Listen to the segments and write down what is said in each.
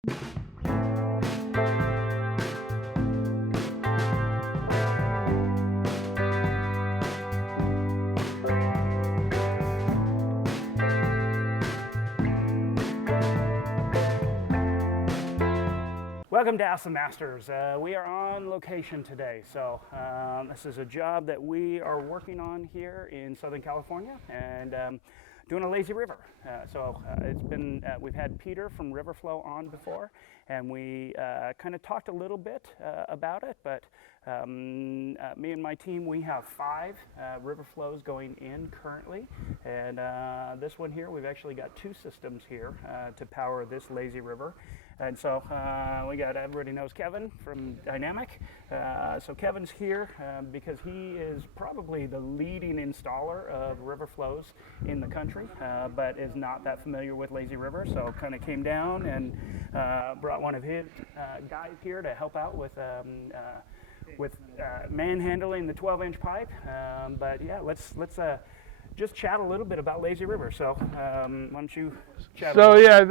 Welcome to Ask the Masters. We are on location today. So this is a job that we are working on here in Southern California and doing a lazy river. It's been, we've had Peter from Riverflow on before, and we kind of talked a little bit about it, but me and my team, we have 5 Riverflows going in currently, and this one here, we've actually got 2 systems here to power this lazy river. And so we got, everybody knows Kevin from Dynamic. So Kevin's here because he is probably the leading installer of river flows in the country, but is not that familiar with lazy river. So kind of came down and brought one of his guys here to help out with manhandling the 12-inch pipe. But yeah, let's just chat a little bit about lazy river. So why don't you chat? So yeah,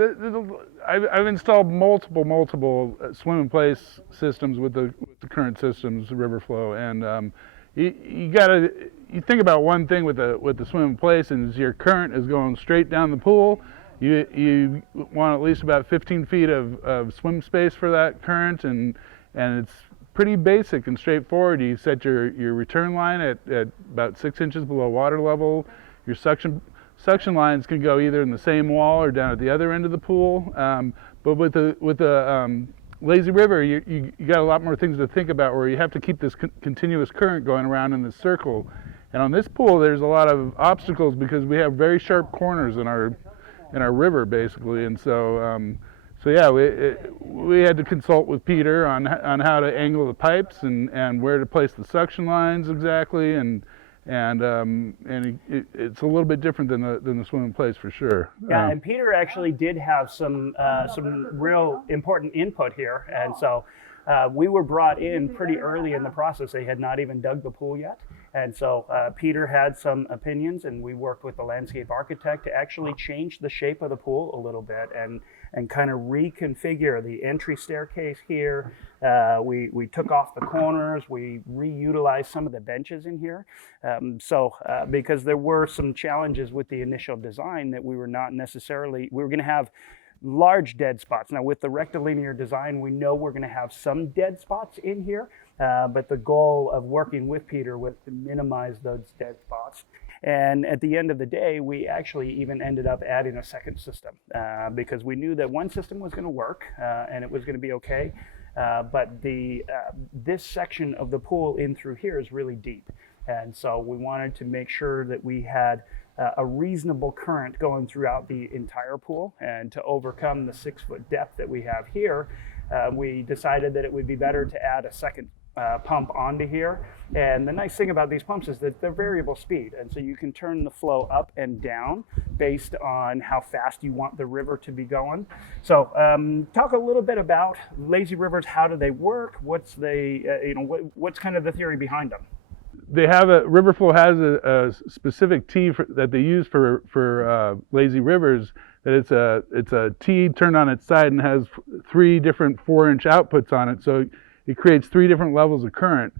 I've installed multiple swim in place systems with the current systems, Riverflow, and you think about one thing with the swim in place, and is your current is going straight down the pool. You want at least about 15 feet of swim space for that current, and it's pretty basic and straightforward. You set your return line at about 6 inches below water level. Your suction lines can go either in the same wall or down at the other end of the pool. But with the lazy river, you got a lot more things to think about, where you have to keep this continuous current going around in this circle. And on this pool, there's a lot of obstacles because we have very sharp corners in our river, basically. And so yeah, we had to consult with Peter on how to angle the pipes and where to place the suction lines exactly, and it's a little bit different than the swim in place for sure. Yeah, and Peter actually did have some real important input here, and so we were brought in pretty early in the process. They had not even dug the pool yet. And so Peter had some opinions, and we worked with the landscape architect to actually change the shape of the pool a little bit and kind of reconfigure the entry staircase here. We took off the corners, we reutilized some of the benches in here. Because there were some challenges with the initial design that we were going to have large dead spots. Now with the rectilinear design, we know we're going to have some dead spots in here, but the goal of working with Peter was to minimize those dead spots. And at the end of the day, we actually even ended up adding a second system because we knew that one system was going to work and it was going to be okay. But this section of the pool in through here is really deep. And so we wanted to make sure that we had a reasonable current going throughout the entire pool, and to overcome the 6-foot depth that we have here, we decided that it would be better to add a second pump onto here. And the nice thing about these pumps is that they're variable speed, and so you can turn the flow up and down based on how fast you want the river to be going. So talk a little bit about lazy rivers. How do they work? What's what's kind of the theory behind them? Riverflow has a specific tee that they use for lazy rivers. That it's a tee turned on its side and has 3 different 4-inch outputs on it, so it creates 3 different levels of current.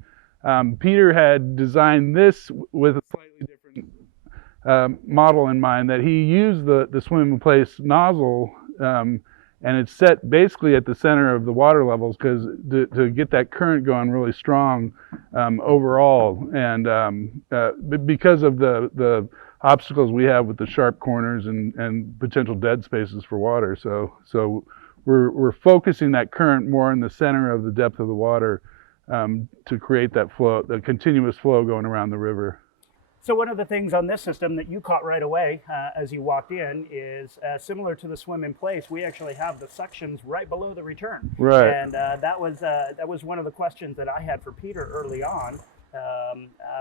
Peter had designed this with a slightly different model in mind. That he used the swim in place nozzle, and it's set basically at the center of the water levels to get that current going really strong overall, and because of the obstacles we have with the sharp corners and potential dead spaces for water. So we're focusing that current more in the center of the depth of the water to create that flow, the continuous flow going around the river. So one of the things on this system that you caught right away as you walked in is similar to the swim in place. We actually have the suctions right below the return. Right. And that was one of the questions that I had for Peter early on.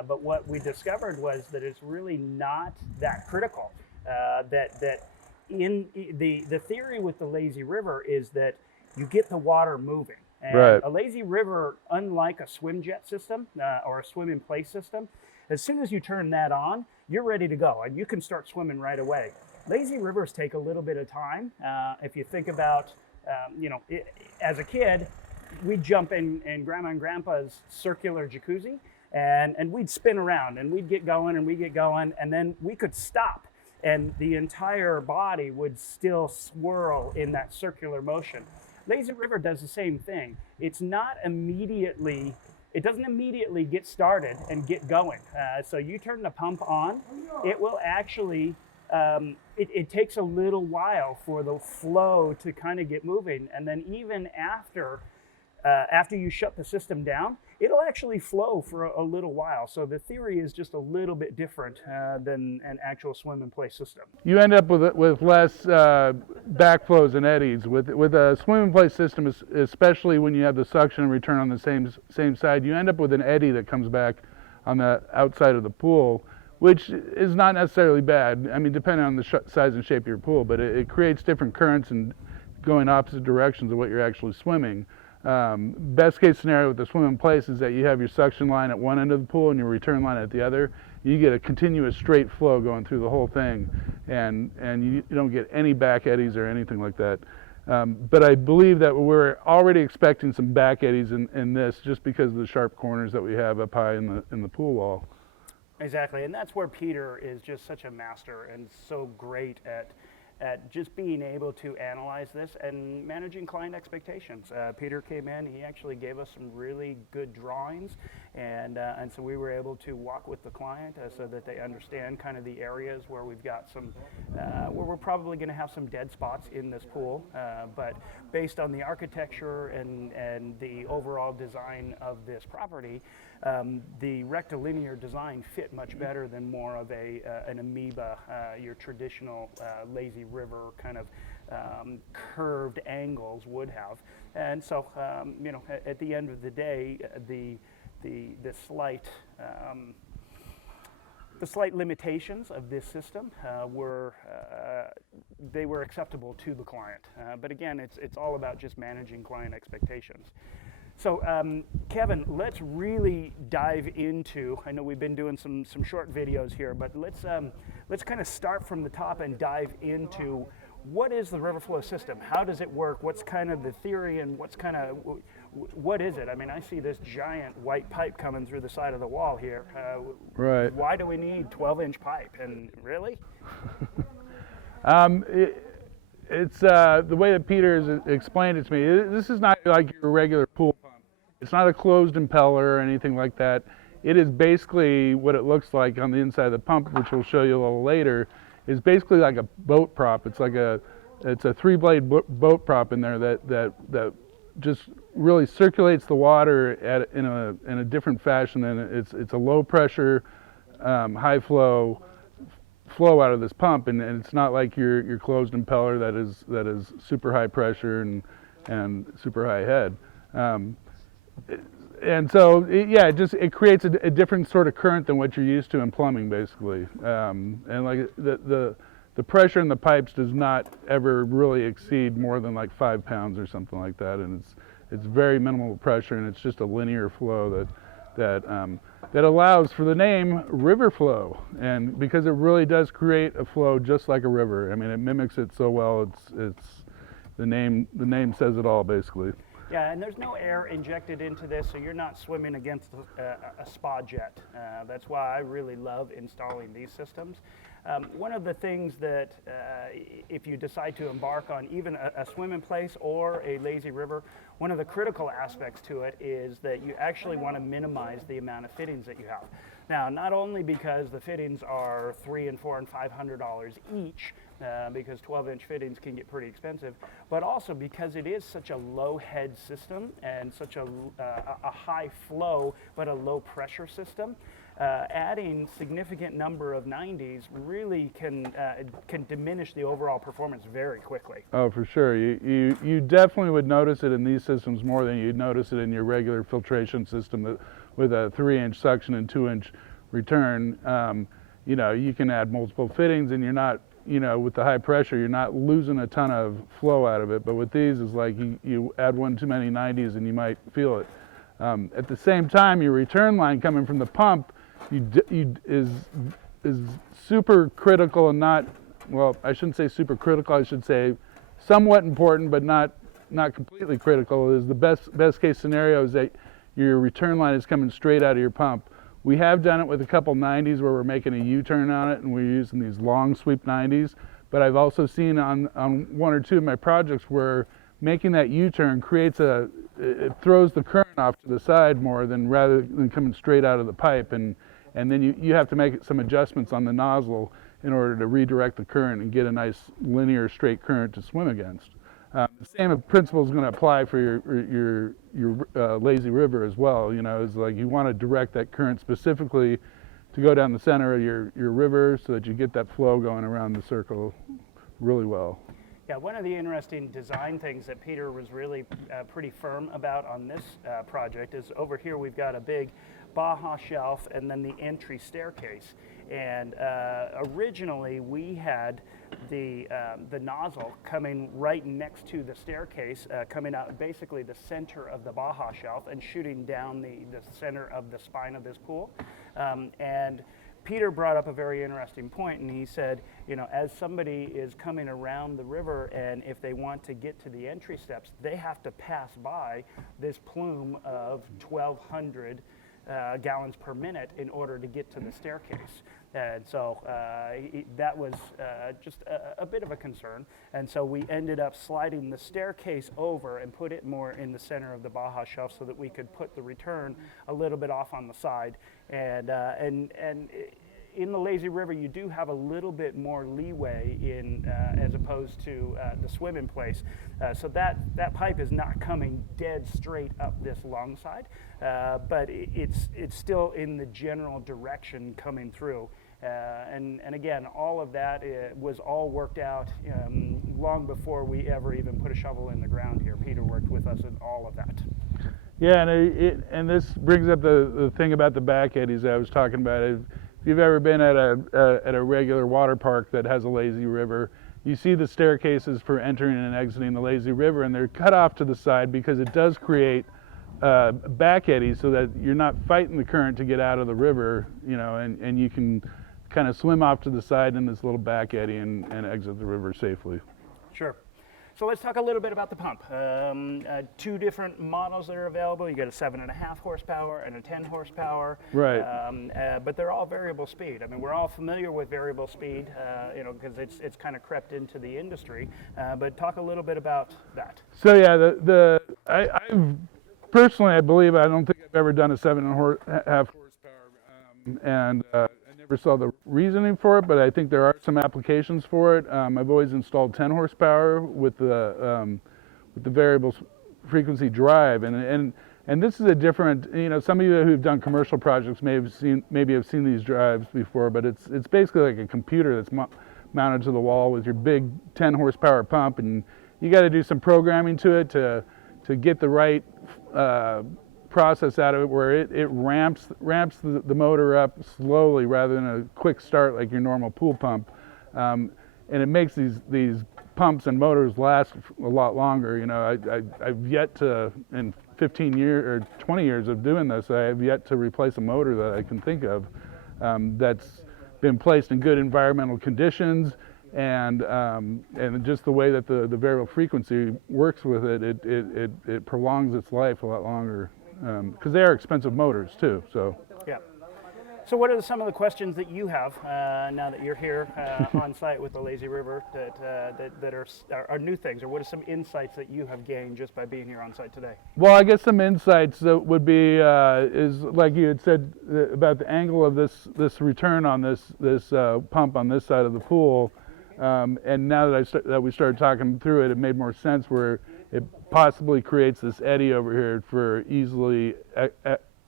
But what we discovered was that it's really not that critical. That in the theory with the lazy river is that you get the water moving. And right. A lazy river, unlike a swim jet system or a swim in place system, as soon as you turn that on, you're ready to go and you can start swimming right away. Lazy rivers take a little bit of time. If you think about As a kid, we'd jump in Grandma and Grandpa's circular jacuzzi, and we'd spin around, and we'd get going, and then we could stop, and the entire body would still swirl in that circular motion. Lazy River does the same thing. It doesn't immediately get started and get going. So you turn the pump on, it will actually, it takes a little while for the flow to kind of get moving. And then even after you shut the system down, it'll actually flow for a little while. So the theory is just a little bit different than an actual swim and play system. You end up with less backflows and eddies. With a swim and play system, especially when you have the suction and return on the same side, you end up with an eddy that comes back on the outside of the pool, which is not necessarily bad. I mean, depending on the size and shape of your pool, but it creates different currents and going opposite directions of what you're actually swimming. Best case scenario with the swim in place is that you have your suction line at one end of the pool and your return line at the other. You get a continuous straight flow going through the whole thing, and you don't get any back eddies or anything like that. But I believe that we're already expecting some back eddies in this, just because of the sharp corners that we have up high in the pool wall. Exactly, and that's where Peter is just such a master and so great at just being able to analyze this and managing client expectations. Peter came in, he actually gave us some really good drawings, and so we were able to walk with the client so that they understand kind of the areas where we've got some, where we're probably going to have some dead spots in this pool, but based on the architecture and the overall design of this property, the rectilinear design fit much better than more of an amoeba, your traditional lazy river kind of curved angles would have. And so, at the end of the day, the slight limitations of this system were acceptable to the client. But again, it's all about just managing client expectations. So, Kevin, let's really dive into, I know we've been doing some short videos here, but let's kind of start from the top and dive into what is the Riverflow system? How does it work? What's kind of the theory, and what is it? I mean, I see this giant white pipe coming through the side of the wall here. Right. Why do we need 12-inch pipe? And really? It's the way that Peter has explained it to me. This is not like your regular pool pump. It's not a closed impeller or anything like that. It is basically what it looks like on the inside of the pump, which we'll show you a little later, is basically like a boat prop. It's a 3-blade boat prop in there that just really circulates the water in a different fashion. And it's a low pressure, high flow out of this pump, and it's not like your closed impeller that is super high pressure and super high head. And so it creates a different sort of current than what you're used to in plumbing, basically. And like the pressure in the pipes does not ever really exceed more than like 5 pounds or something like that, and it's very minimal pressure, and it's just a linear flow that allows for the name Riverflow, and because it really does create a flow just like a river. I mean, it mimics it so well. It's the name says it all, basically. Yeah, and there's no air injected into this, so you're not swimming against a spa jet. That's why I really love installing these systems. One of the things that if you decide to embark on even a swim in place or a lazy river, one of the critical aspects to it is that you actually want to minimize the amount of fittings that you have. Now, not only because the fittings are $300 and $400 and $500 each, because 12-inch fittings can get pretty expensive, but also because it is such a low head system and such a high flow but a low pressure system. Adding significant number of 90s really can diminish the overall performance very quickly. Oh, for sure. You definitely would notice it in these systems more than you'd notice it in your regular filtration system with a 3-inch suction and 2-inch return. You can add multiple fittings, and you're not, with the high pressure, you're not losing a ton of flow out of it. But with these, it's like you add one too many 90s and you might feel it. At the same time, your return line coming from the pump is super critical, and not, well, I shouldn't say super critical, I should say somewhat important, but not not completely critical, is the best case scenario is that your return line is coming straight out of your pump. We have done it with a couple 90s where we're making a U-turn on it, and we're using these long sweep 90s. But I've also seen on one or two of my projects where making that U-turn it throws the current off to the side more than rather than coming straight out of the pipe, and then you have to make some adjustments on the nozzle in order to redirect the current and get a nice linear straight current to swim against. The same principle is going to apply for your lazy river as well. You know, it's like you want to direct that current specifically to go down the center of your river so that you get that flow going around the circle really well. Yeah, one of the interesting design things that Peter was really pretty firm about on this project is over here we've got a big Baja shelf and then the entry staircase. And originally we had the nozzle coming right next to the staircase, coming out basically the center of the Baja shelf and shooting down the center of the spine of this pool. And Peter brought up a very interesting point, and he said, you know, as somebody is coming around the river and if they want to get to the entry steps, they have to pass by this plume of 1,200 gallons per minute in order to get to the staircase. And so that was just a bit of a concern. And so we ended up sliding the staircase over and put it more in the center of the Baja shelf so that we could put the return a little bit off on the side. And in the lazy river, you do have a little bit more leeway in as opposed to the swim in place. So that pipe is not coming dead straight up this long side, but it's still in the general direction coming through. And again, all of that was all worked out long before we ever even put a shovel in the ground here. Peter worked with us in all of that. Yeah, and this brings up the thing about the back eddies I was talking about. If you've ever been at a regular water park that has a lazy river, you see the staircases for entering and exiting the lazy river, and they're cut off to the side because it does create back eddies so that you're not fighting the current to get out of the river, you know, and you can kind of swim off to the side in this little back eddy and exit the river safely. Sure. So let's talk a little bit about the pump. Two different models that are available. You got a 7.5 horsepower and a 10 horsepower. Right. But they're all variable speed. I mean, we're all familiar with variable speed, you know, because it's kind of crept into the industry. But talk a little bit about that. So yeah, I've personally, I believe I don't think I've ever done a 7.5 horsepower, and I never saw the reasoning for it, but I think there are some applications for it. I've always installed 10 horsepower with the variable frequency drive, and this is a different, you know, some of you who've done commercial projects maybe have seen these drives before, but it's basically like a computer that's mounted to the wall with your big 10 horsepower pump, and you got to do some programming to it to get the right process out of it where it ramps the motor up slowly rather than a quick start like your normal pool pump, and it makes these pumps and motors last a lot longer. You know, I've yet to, in 15 years or 20 years of doing this, I have yet to replace a motor that I can think of that's been placed in good environmental conditions, and just the way that the variable frequency works with it prolongs its life a lot longer. Because they are expensive motors too. So yeah. So what are some of the questions that you have now that you're here on site with the Lazy River that are new things, or what are some insights that you have gained just by being here on site today? Well, I guess some insights that would be is like you had said about the angle of this return on this pump on this side of the pool, and now that we started talking through it, it made more sense where it possibly creates this eddy over here for easily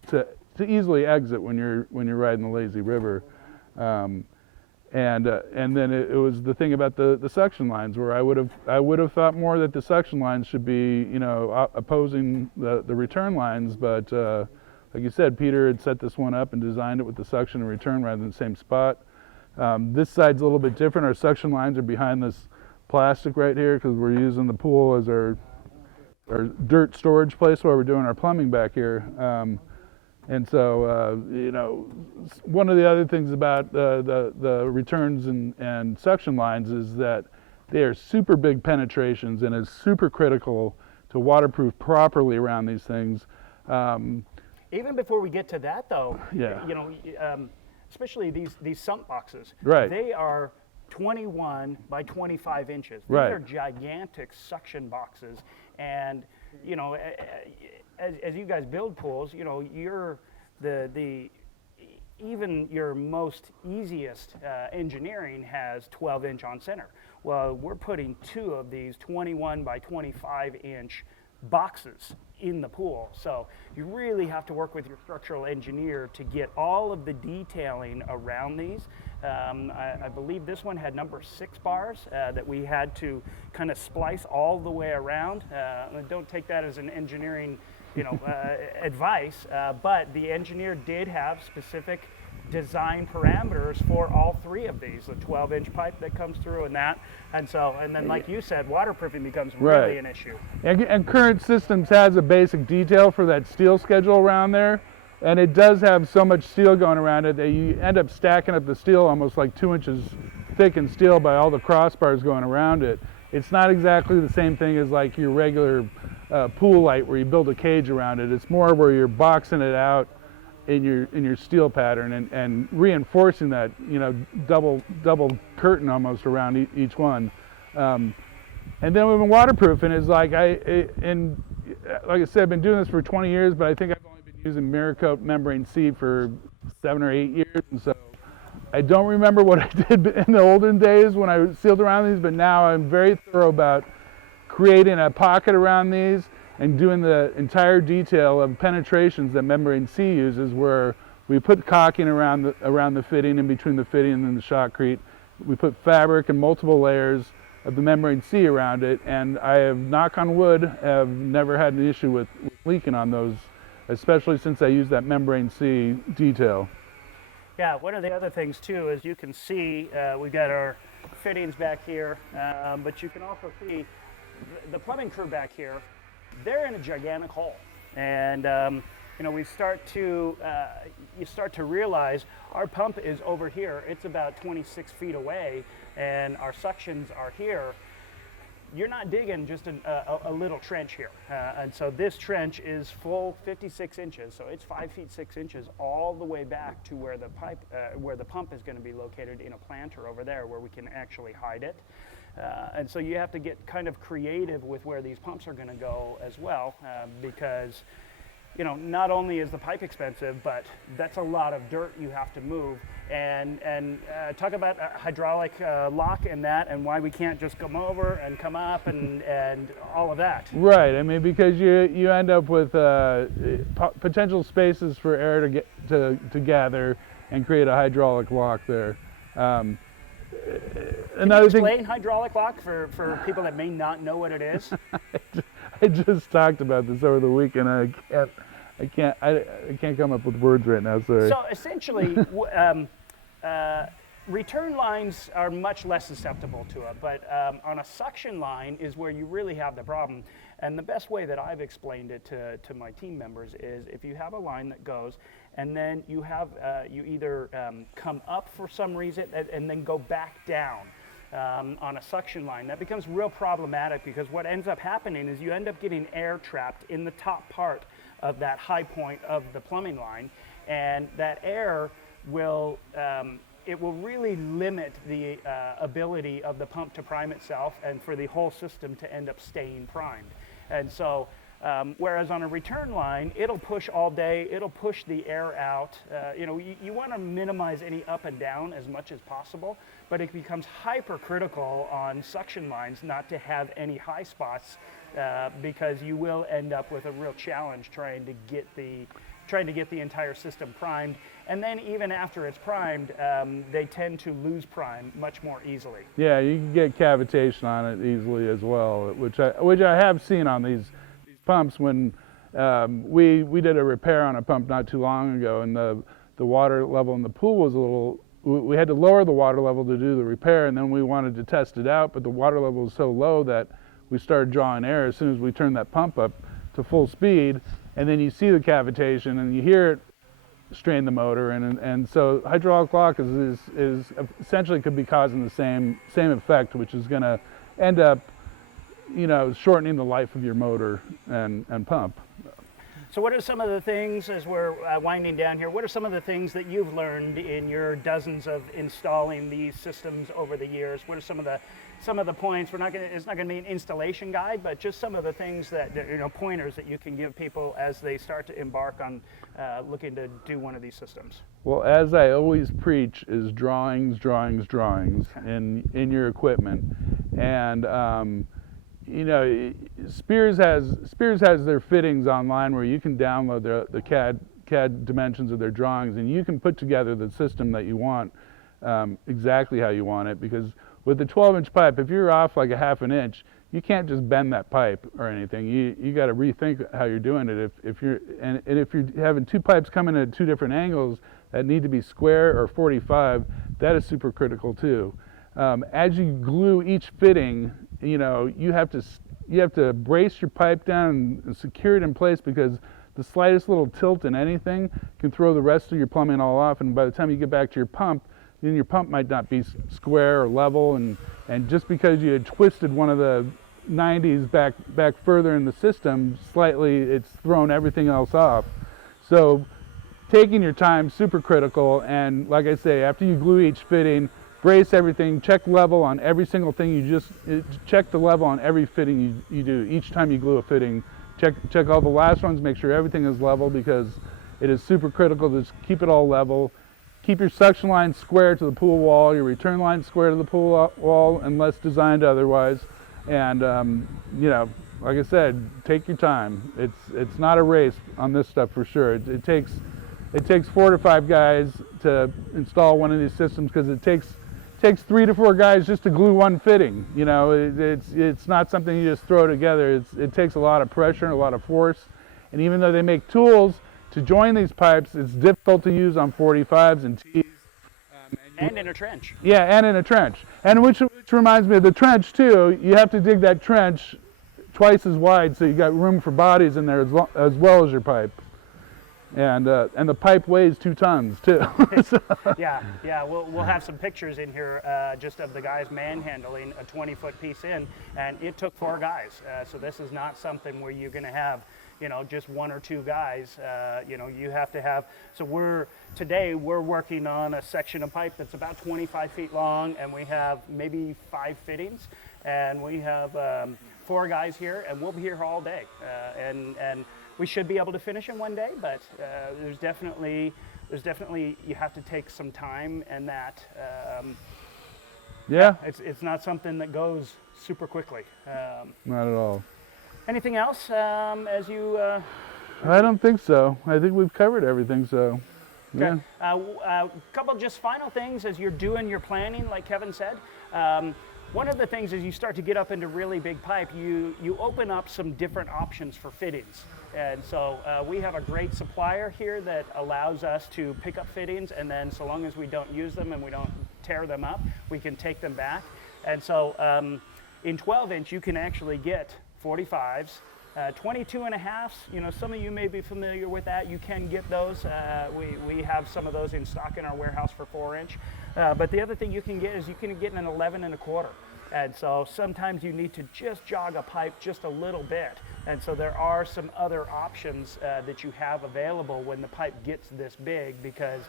to easily exit when you're riding the lazy river, and then it was the thing about the suction lines where I would have thought more that the suction lines should be, you know, opposing the return lines, but like you said, Peter had set this one up and designed it with the suction and return rather than the same spot. This side's a little bit different. Our suction lines are behind this plastic right here because we're using the pool as our dirt storage place while we're doing our plumbing back here. And so, you know, one of the other things about the returns and suction lines is that they are super big penetrations, and it's super critical to waterproof properly around these things. Even before we get to that, though, Yeah. you know, especially these sump boxes, Right. they are 21 by 25 inches. These Right. are gigantic suction boxes, and you know, as you guys build pools, you know, you're the even your most easiest engineering has 12-inch on center. Well, we're putting 2 of these 21 by 25-inch boxes in the pool. So you really have to work with your structural engineer to get all of the detailing around these. I believe this one had number 6 bars that we had to kind of splice all the way around. Don't take that as an engineering, you know, advice, but the engineer did have specific design parameters for all 3 of these, the 12-inch pipe that comes through and that, and then like you said, waterproofing becomes really Right. an issue. And Current Systems has a basic detail for that steel schedule around there, and it does have so much steel going around it that you end up stacking up the steel almost like 2 inches thick in steel by all the crossbars going around it. It's not exactly the same thing as like your regular pool light where you build a cage around it. It's more where you're boxing it out in your steel pattern and reinforcing that, you know, double curtain almost around each one. And then we've been waterproofing is like like I said, I've been doing this for 20 years, but I think I've only been using Miracoat membrane C for 7 or 8 years, and so I don't remember what I did in the olden days when I sealed around these, but now I'm very thorough about creating a pocket around these and doing the entire detail of penetrations that membrane C uses, where we put caulking around the fitting, in between the fitting and the shotcrete. We put fabric and multiple layers of the membrane C around it, and I have, knock on wood, have never had an issue with leaking on those, especially since I use that membrane C detail. Yeah, one of the other things too is you can see we've got our fittings back here, but you can also see the plumbing crew back here. They're in a gigantic hole, and you know, you start to realize our pump is over here. It's about 26 feet away, and our suctions are here. You're not digging just a little trench here, and so this trench is full 56 inches, so it's 5 feet 6 inches all the way back to where the pump is going to be located in a planter over there, where we can actually hide it. And so you have to get kind of creative with where these pumps are going to go as well, because, you know, not only is the pipe expensive, but that's a lot of dirt you have to move. And talk about hydraulic lock and that, and why we can't just come over and come up and all of that. Right. I mean, because you end up with potential spaces for air to gather and create a hydraulic lock there. Can you explain hydraulic lock for people that may not know what it is? I just talked about this over the weekend. I can't come up with words right now. Sorry. So essentially, return lines are much less susceptible to it, but on a suction line is where you really have the problem. And the best way that I've explained it to my team members is, if you have a line that goes, and then you have you either come up for some reason and then go back down on a suction line, that becomes real problematic, because what ends up happening is you end up getting air trapped in the top part of that high point of the plumbing line, and that air will it will really limit the ability of the pump to prime itself and for the whole system to end up staying primed. And so whereas on a return line, it'll push all day, it'll push the air out. You know, you want to minimize any up and down as much as possible, but it becomes hypercritical on suction lines not to have any high spots, because you will end up with a real challenge trying to get the entire system primed. And then even after it's primed, they tend to lose prime much more easily. Yeah, you can get cavitation on it easily as well, which I have seen on these pumps. When we did a repair on a pump not too long ago, and the water level in the pool was a little, we had to lower the water level to do the repair, and then we wanted to test it out, but the water level was so low that we started drawing air as soon as we turned that pump up to full speed, and then you see the cavitation and you hear it strain the motor, and so hydraulic lock is essentially could be causing the same effect, which is going to end up shortening the life of your motor and pump. So what are some of the things, as we're winding down here, what are some of the things that you've learned in your dozens of installing these systems over the years? What are some of the points? It's not going to be an installation guide, but just some of the things that, pointers that you can give people as they start to embark on looking to do one of these systems. Well, as I always preach, is drawings in your equipment. And Spears has their fittings online where you can download the CAD dimensions of their drawings, and you can put together the system that you want exactly how you want it. Because with the 12-inch pipe, if you're off like a half an inch, you can't just bend that pipe or anything. You got to rethink how you're doing it. If you're having two pipes coming at two different angles that need to be square or 45, that is super critical too. As you glue each fitting, you have to brace your pipe down and secure it in place, because the slightest little tilt in anything can throw the rest of your plumbing all off, and by the time you get back to your pump, then your pump might not be square or level, and just because you had twisted one of the 90s back further in the system slightly, it's thrown everything else off. So taking your time, super critical. And like I say, after you glue each fitting, brace everything, check level on every single thing. Check the level on every fitting you do. Each time you glue a fitting, check all the last ones, make sure everything is level, because it is super critical to keep it all level. Keep your suction line square to the pool wall, your return line square to the pool wall, unless designed otherwise. And like I said, take your time. It's not a race on this stuff for sure. It takes 4 to 5 guys to install one of these systems, because it takes 3 to 4 guys just to glue one fitting. It's not something you just throw together. It takes a lot of pressure and a lot of force. And even though they make tools to join these pipes, it's difficult to use on 45s and T's. And in a trench. Yeah, and in a trench. And which reminds me of the trench too. You have to dig that trench twice as wide, so you got room for bodies in there as well as your pipe. And the pipe weighs 2 tons too. Yeah. We'll have some pictures in here just of the guys manhandling a 20-foot piece in, and it took 4 guys. So this is not something where you're going to have just 1 or 2 guys. You have to have. So today we're working on a section of pipe that's about 25 feet long, and we have maybe 5 fittings, and we have 4 guys here, and we'll be here all day. And we should be able to finish in one day, but there's definitely you have to take some time, and that it's not something that goes super quickly. Not at all. Anything else as you? I don't think so. I think we've covered everything. So, yeah. Okay. Couple just final things as you're doing your planning, like Kevin said. One of the things as you start to get up into really big pipe, you open up some different options for fittings. And so we have a great supplier here that allows us to pick up fittings, and then so long as we don't use them and we don't tear them up, we can take them back. And so in 12-inch, you can actually get 45s, 22 and a halves. Some of you may be familiar with that. You can get those. We have some of those in stock in our warehouse for 4-inch. But the other thing you can get is you can get an 11 and a quarter. And so sometimes you need to just jog a pipe just a little bit. And so there are some other options that you have available when the pipe gets this big, because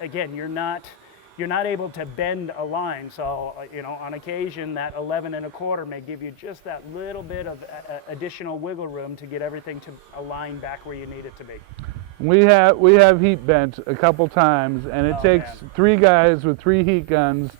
again, you're not able to bend a line. So, on occasion that 11 and a quarter may give you just that little bit of additional wiggle room to get everything to align back where you need it to be. We have heat bent a couple times, and it takes 3 guys with 3 heat guns,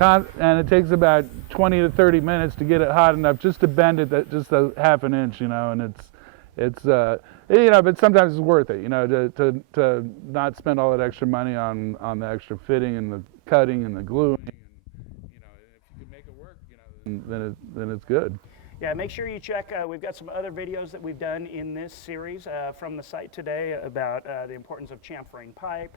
and it takes about 20 to 30 minutes to get it hot enough just to bend it just a half an inch, and it's but sometimes it's worth it, to not spend all that extra money on the extra fitting and the cutting and the gluing, and if you can make it work, then it's good. Yeah, make sure you check. We've got some other videos that we've done in this series from the site today about the importance of chamfering pipe.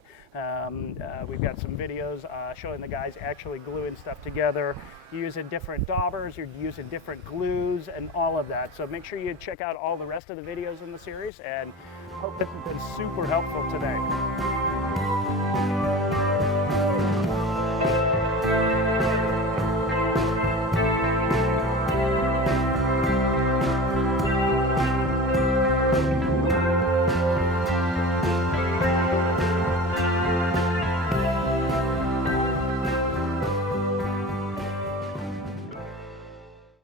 We've got some videos showing the guys actually gluing stuff together. You're using different daubers, you're using different glues, and all of that. So make sure you check out all the rest of the videos in the series, and hope this has been super helpful today.